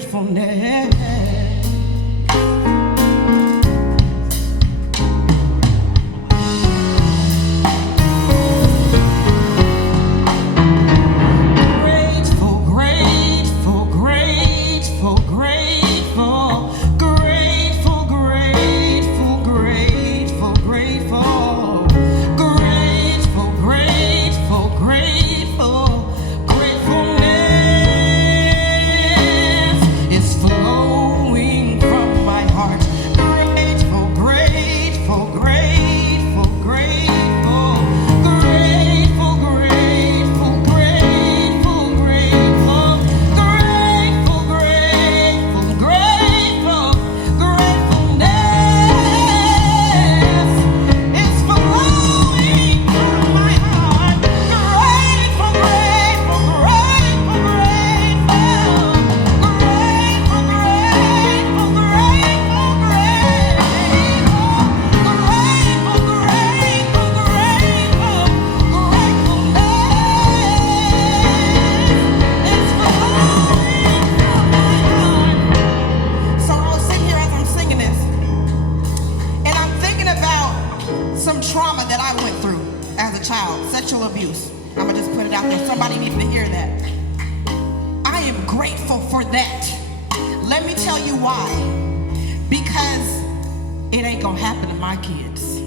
gratefulness. Trauma that I went through as a child, sexual abuse. I'm gonna just put it out there. Somebody needs to hear that. I am grateful for that. Let me tell you why. Because it ain't gonna happen to my kids.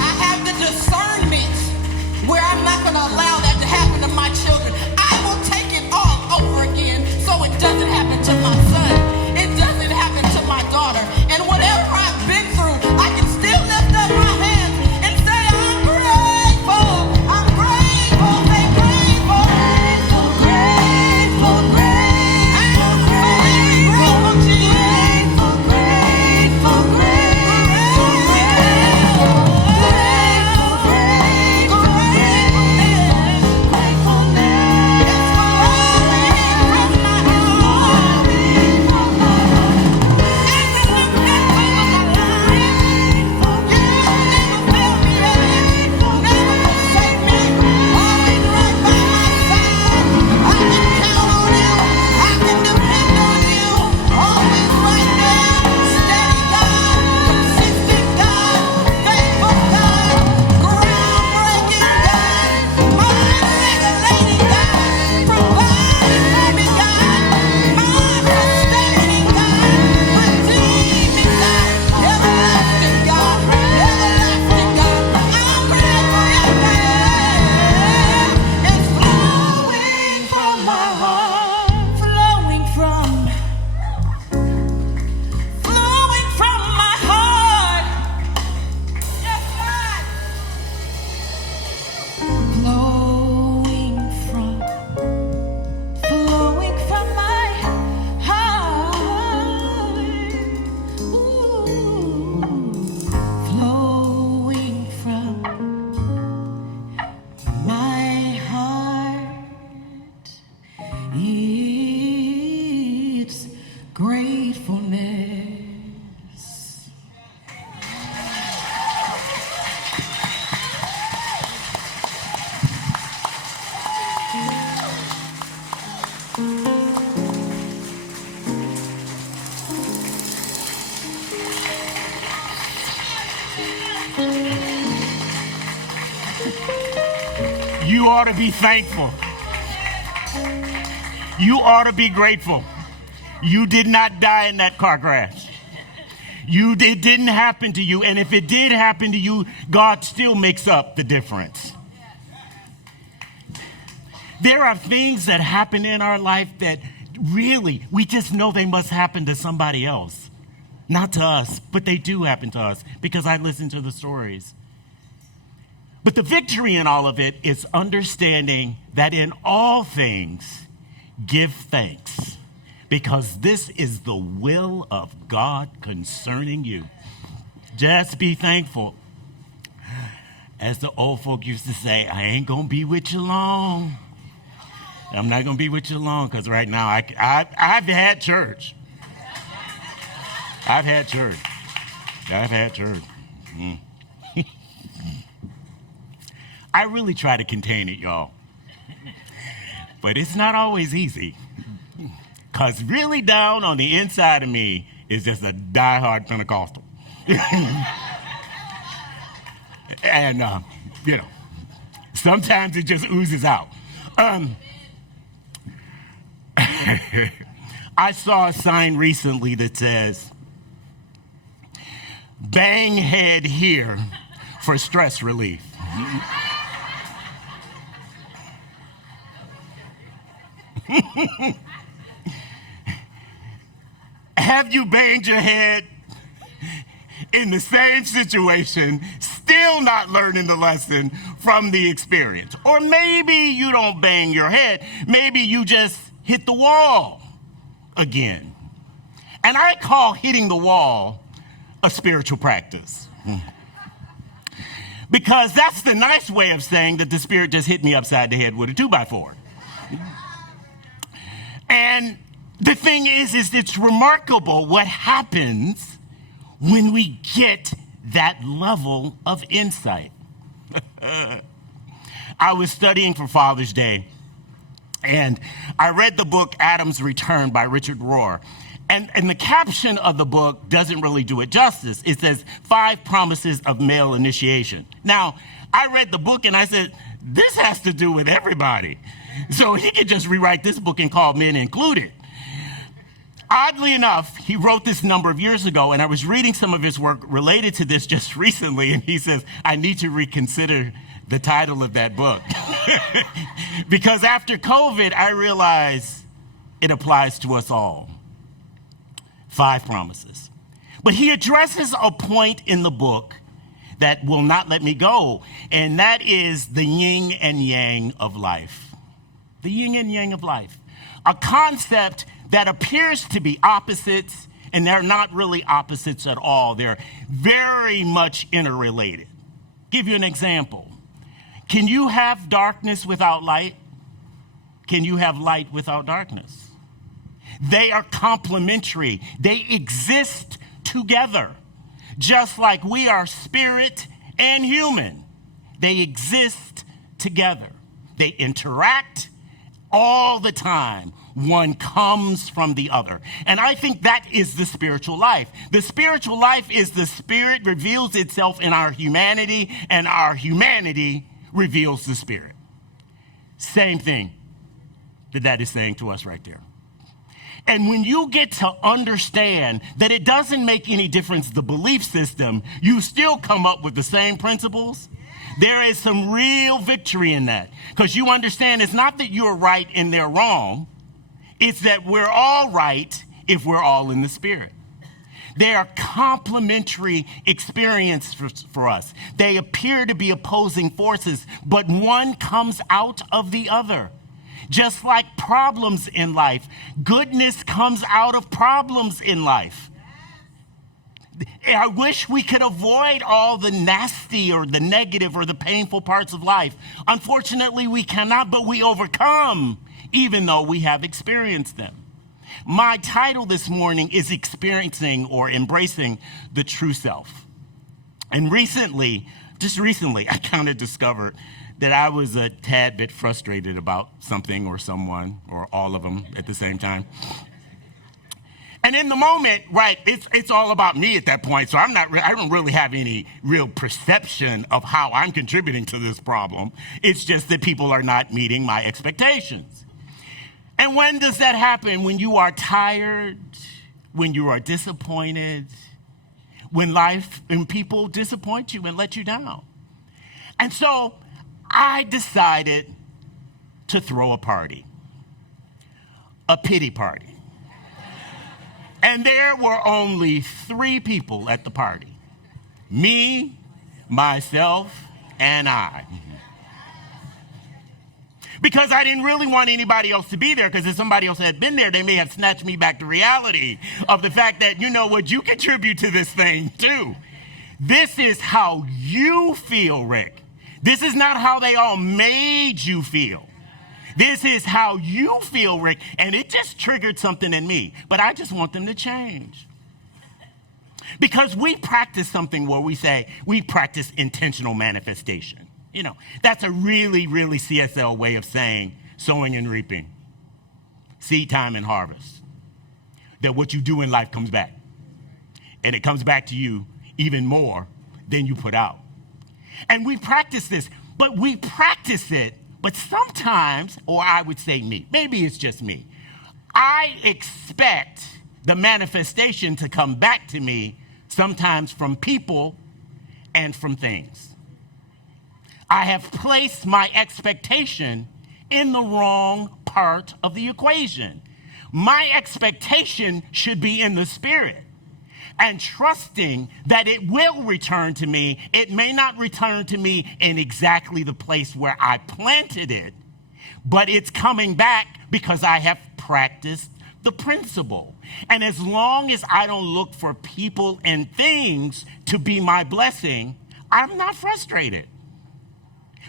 I have the discernment where I'm not gonna allow that to happen to my children. I will take it all over again so it doesn't happen to my son. It doesn't happen to my daughter. And whatever I've been through, I can still lift up my hands and say, I'm grateful. I'm grateful. Say grateful. Grateful, grateful, grateful. I'm so very grateful, Jesus. Grateful, grateful, grateful, grateful, grateful, grateful, gratefulness. It's flowing from my heart. You ought to be thankful. You ought to be grateful. You did not die in that car crash. It didn't happen to you. And if it did happen to you, God still makes up the difference. There are things that happen in our life that really, we just know they must happen to somebody else. Not to us, but they do happen to us because I listen to the stories. But the victory in all of it is understanding that in all things, give thanks, because this is the will of God concerning you. Just be thankful. As the old folk used to say, I ain't going to be with you long. I'm not going to be with you long because right now I've had church. I've had church. I really try to contain it, y'all. But it's not always easy. Because really down on the inside of me is just a diehard Pentecostal. And, sometimes it just oozes out. I saw a sign recently that says, "Bang head here for stress relief." Have you banged your head in the same situation, still not learning the lesson from the experience? Or maybe you don't bang your head, maybe you just hit the wall again. And I call hitting the wall a spiritual practice. Because that's the nice way of saying that the Spirit just hit me upside the head with a 2x4. And the thing is it's remarkable what happens when we get that level of insight. I was studying for Father's Day, and I read the book Adam's Return by Richard Rohr. And the caption of the book doesn't really do it justice. It says 5 promises of male initiation. Now, I read the book and I said, this has to do with everybody. So he could just rewrite this book and call men included. Oddly enough, he wrote this a number of years ago, and I was reading some of his work related to this just recently, and he says, I need to reconsider the title of that book. Because after COVID, I realized it applies to us all. 5 promises. But he addresses a point in the book that will not let me go, and that is the yin and yang of life. The yin and yang of life. A concept that appears to be opposites, and they're not really opposites at all. They're very much interrelated. Give you an example. Can you have darkness without light? Can you have light without darkness? They are complementary. They exist together. Just like we are spirit and human. They exist together. They interact all the time. One comes from the other. And I think that is the spiritual life. The spiritual life is the Spirit reveals itself in our humanity, and our humanity reveals the Spirit. Same thing that is saying to us right there. And when you get to understand that it doesn't make any difference the belief system, you still come up with the same principles, there is some real victory in that. Because you understand it's not that you're right and they're wrong. It's that we're all right if we're all in the Spirit. They are complementary experiences for us. They appear to be opposing forces, but one comes out of the other. Just like problems in life, goodness comes out of problems in life. I wish we could avoid all the nasty or the negative or the painful parts of life. Unfortunately, we cannot, but we overcome even though we have experienced them. My title this morning is Experiencing or Embracing the True Self. And just recently, I kind of discovered that I was a tad bit frustrated about something or someone or all of them at the same time. And in the moment, right, it's all about me at that point. So I don't really have any real perception of how I'm contributing to this problem. It's just that people are not meeting my expectations. And when does that happen? When you are tired, when you are disappointed, when people disappoint you and let you down. And so I decided to throw a party, a pity party. And there were only 3 people at the party, me, myself, and I. Because I didn't really want anybody else to be there, because if somebody else had been there, they may have snatched me back to reality of the fact that, you know what, you contribute to this thing too. This is how you feel, Rick. This is not how they all made you feel. This is how you feel, Rick. And it just triggered something in me. But I just want them to change. Because we practice something where we practice intentional manifestation. You know, that's a really, really CSL way of saying sowing and reaping. Seed time and harvest. that what you do in life comes back. And it comes back to you even more than you put out. And we practice this, but sometimes, or I would say me, maybe it's just me, I expect the manifestation to come back to me sometimes from people and from things. I have placed my expectation in the wrong part of the equation. My expectation should be in the spirit and trusting that it will return to me. It may not return to me in exactly the place where I planted it, but it's coming back because I have practiced the principle. And as long as I don't look for people and things to be my blessing, I'm not frustrated.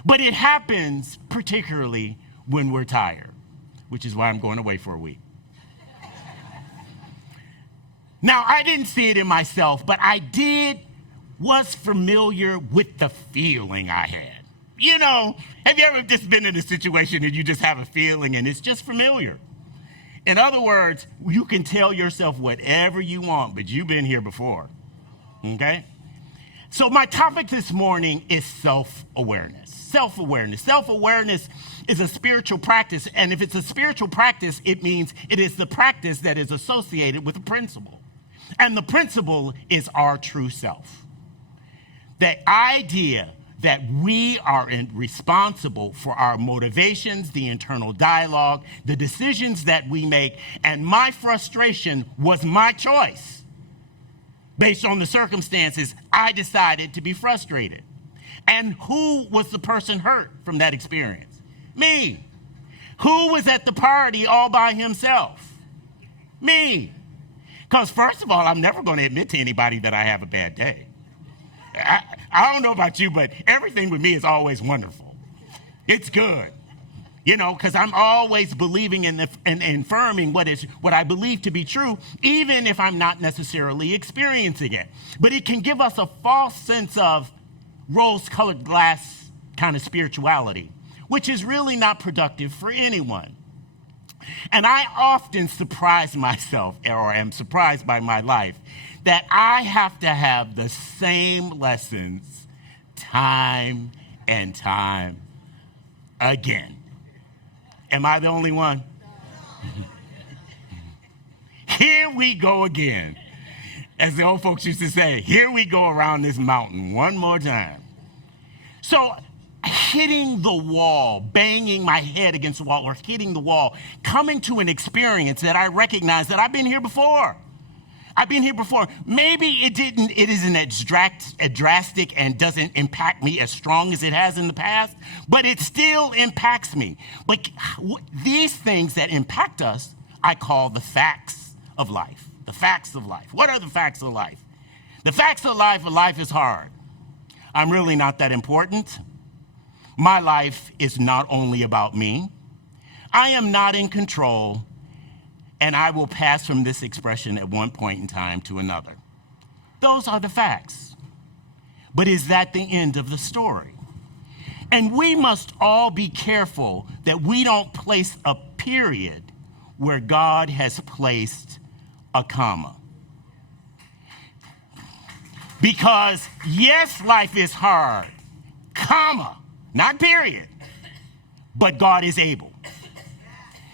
But it happens particularly when we're tired, which is why I'm going away for a week. Now, I didn't see it in myself, but was familiar with the feeling I had. You know, have you ever just been in a situation and you just have a feeling and it's just familiar? In other words, you can tell yourself whatever you want, but you've been here before, okay? So my topic this morning is self-awareness. Self-awareness. Self-awareness is a spiritual practice, and if it's a spiritual practice, it means it is the practice that is associated with a principle. And the principle is our true self. The idea that we are responsible for our motivations, the internal dialogue, the decisions that we make, and my frustration was my choice. Based on the circumstances, I decided to be frustrated. And who was the person hurt from that experience? Me. Who was at the party all by himself? Me. Because first of all, I'm never going to admit to anybody that I have a bad day. I don't know about you, but everything with me is always wonderful. It's good. You know, because I'm always believing and affirming what I believe to be true, even if I'm not necessarily experiencing it. But it can give us a false sense of rose-colored glass kind of spirituality, which is really not productive for anyone. And I often surprise myself, or am surprised by my life, that I have to have the same lessons time and time again. Am I the only one? Here we go again. As the old folks used to say, here we go around this mountain one more time. So hitting the wall, banging my head against the wall, or hitting the wall, coming to an experience that I recognize that I've been here before. Maybe it isn't as drastic and doesn't impact me as strong as it has in the past, but it still impacts me. But these things that impact us, I call the facts of life. The facts of life. What are the facts of life? The facts of life is hard. I'm really not that important. My life is not only about me. I am not in control, and I will pass from this expression at one point in time to another. Those are the facts. But is that the end of the story? And we must all be careful that we don't place a period where God has placed a comma. Because yes, life is hard, comma, not period, but God is able.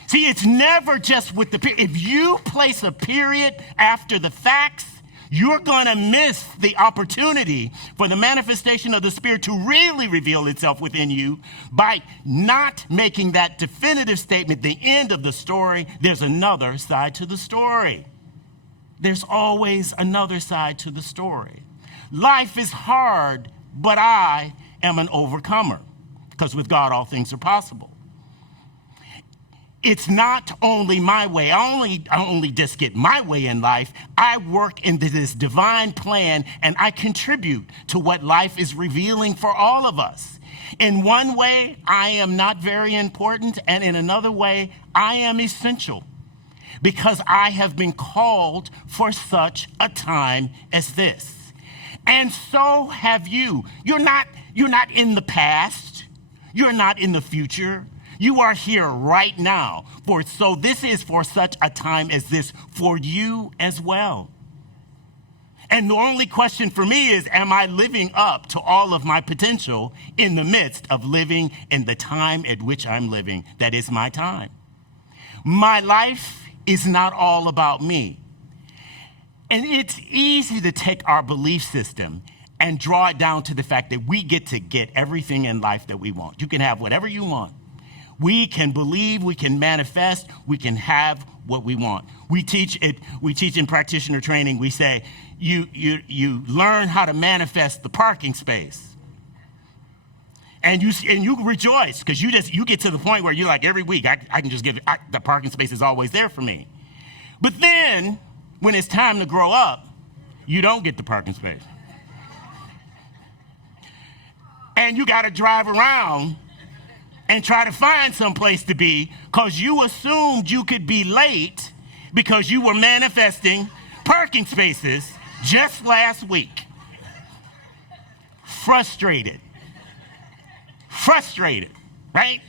See, it's never just with the period. If you place a period after the facts, you're going to miss the opportunity for the manifestation of the Spirit to really reveal itself within you by not making that definitive statement, the end of the story. There's another side to the story. There's always another side to the story. Life is hard, but I am an overcomer, because with God, all things are possible. It's not only my way. I only just get my way in life. I work into this divine plan, and I contribute to what life is revealing for all of us. In one way, I am not very important, and in another way, I am essential, because I have been called for such a time as this. And so have you. You're not in the past. You're not in the future. You are here right now. So this is for such a time as this for you as well. And the only question for me is, am I living up to all of my potential in the midst of living in the time at which I'm living? That is my time. My life is not all about me. And it's easy to take our belief system and draw it down to the fact that we get to get everything in life that we want. You can have whatever you want. We can believe, we can manifest, we can have what we want. We teach in practitioner training, we say, you learn how to manifest the parking space. And you rejoice because you get to the point where you're like, every week I can just get the parking space is always there for me. But then when it's time to grow up, you don't get the parking space. And you got to drive around and try to find some place to be because you assumed you could be late because you were manifesting parking spaces just last week. Frustrated, right?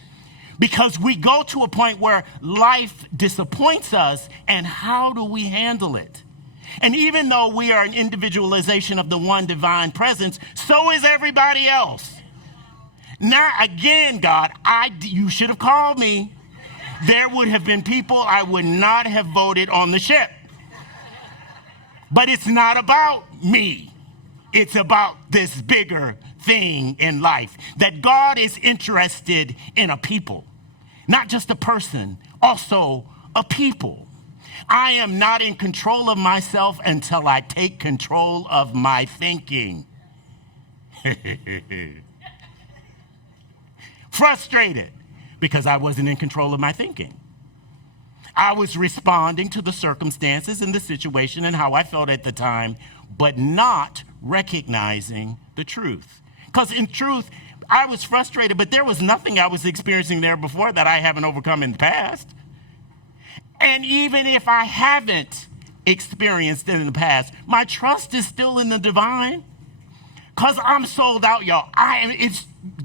Because we go to a point where life disappoints us, and how do we handle it? And even though we are an individualization of the one divine presence, so is everybody else. Now, again, God, you should have called me. There would have been people I would not have voted on the ship. But it's not about me. It's about this bigger thing in life, that God is interested in a people, not just a person, also a people. I am not in control of myself until I take control of my thinking. Frustrated because I wasn't in control of my thinking. I was responding to the circumstances and the situation and how I felt at the time, but not recognizing the truth. Because in truth, I was frustrated, but there was nothing I was experiencing there before that I haven't overcome in the past. And even if I haven't experienced it in the past, my trust is still in the divine. Because I'm sold out, y'all.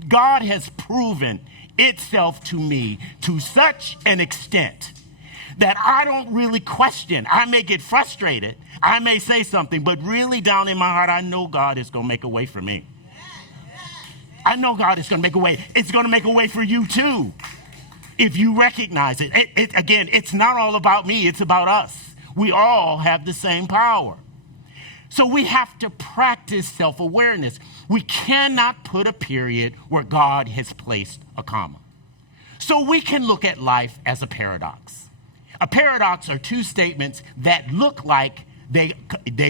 God has proven itself to me to such an extent that I don't really question. I may get frustrated. I may say something, but really down in my heart, I know God is going to make a way for me. I know God is going to make a way. It's going to make a way for you too, if you recognize it. Again, it's not all about me. It's about us. We all have the same power. So we have to practice self-awareness. We cannot put a period where God has placed a comma. So we can look at life as a paradox. A paradox are two statements that look like they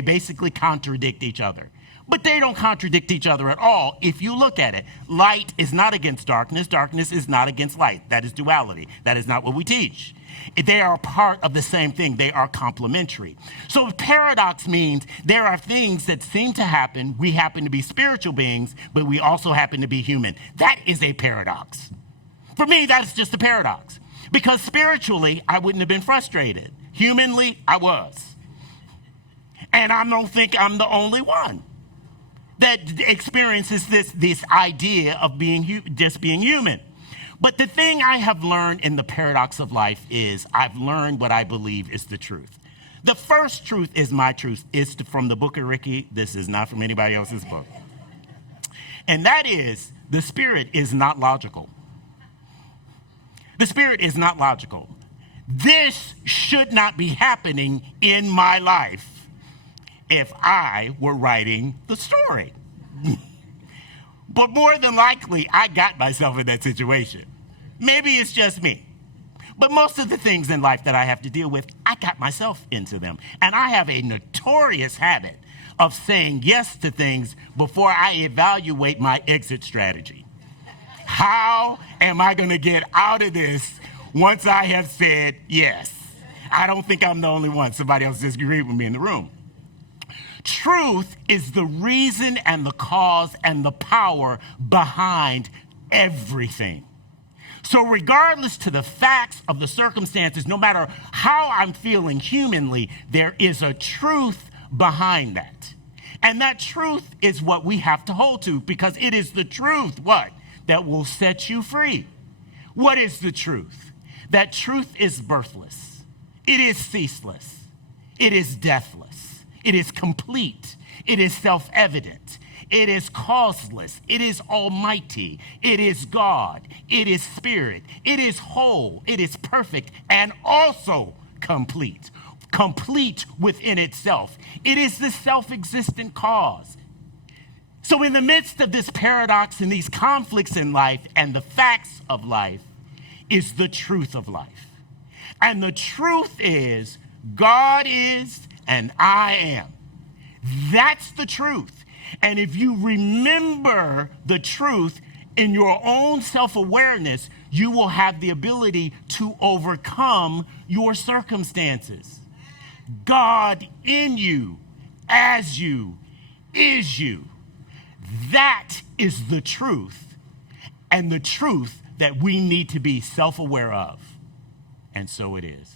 basically contradict each other. But they don't contradict each other at all if you look at it. Light is not against darkness. Darkness is not against light. That is duality. That is not what we teach. They are a part of the same thing. They are complementary. So paradox means there are things that seem to happen. We happen to be spiritual beings, but we also happen to be human. That is a paradox. For me, that's just a paradox. Because spiritually, I wouldn't have been frustrated. Humanly, I was. And I don't think I'm the only one that experiences this idea of just being human. But the thing I have learned in the paradox of life is I've learned what I believe is the truth. The first truth is my truth. It's from the book of Ricky. This is not from anybody else's book. And that is, the spirit is not logical. The spirit is not logical. This should not be happening in my life if I were writing the story. But more than likely, I got myself in that situation. Maybe it's just me. But most of the things in life that I have to deal with, I got myself into them. And I have a notorious habit of saying yes to things before I evaluate my exit strategy. How am I going to get out of this once I have said yes? I don't think I'm the only one. Somebody else disagreed with me in the room. Truth is the reason and the cause and the power behind everything. So regardless to the facts of the circumstances, no matter how I'm feeling humanly, there is a truth behind that. And that truth is what we have to hold to, because it is the truth, what? That will set you free. What is the truth? That truth is birthless. It is ceaseless. It is deathless. It is complete. It is self-evident. It is causeless. It is almighty. It is God. It is spirit. It is whole. It is perfect and also complete. Complete within itself. It is the self-existent cause. So in the midst of this paradox and these conflicts in life and the facts of life is the truth of life. And the truth is God is and I am. That's the truth. And if you remember the truth in your own self-awareness, you will have the ability to overcome your circumstances. God in you, as you, is you. That is the truth, and the truth that we need to be self-aware of. And so it is.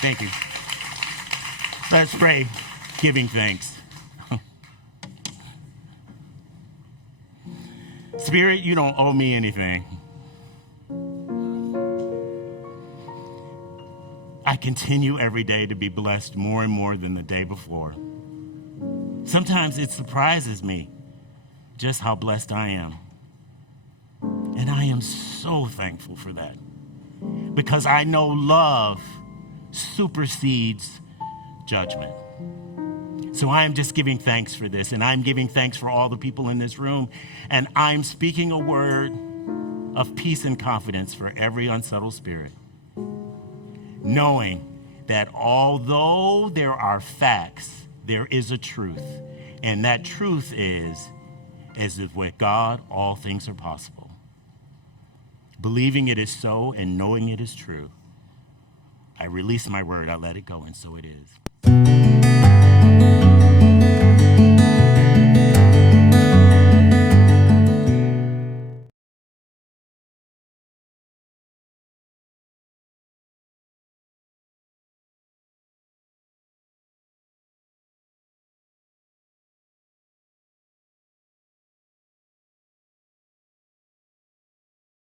Thank you. Let's pray, giving thanks. Spirit, you don't owe me anything. I continue every day to be blessed more and more than the day before. Sometimes it surprises me just how blessed I am. And I am so thankful for that. Because I know love supersedes judgment. So I am just giving thanks for this, and I'm giving thanks for all the people in this room, and I'm speaking a word of peace and confidence for every unsettled spirit, knowing that although there are facts, there is a truth, and that truth is that with God, all things are possible. Believing it is so and knowing it is true, I release my word, I let it go, and so it is.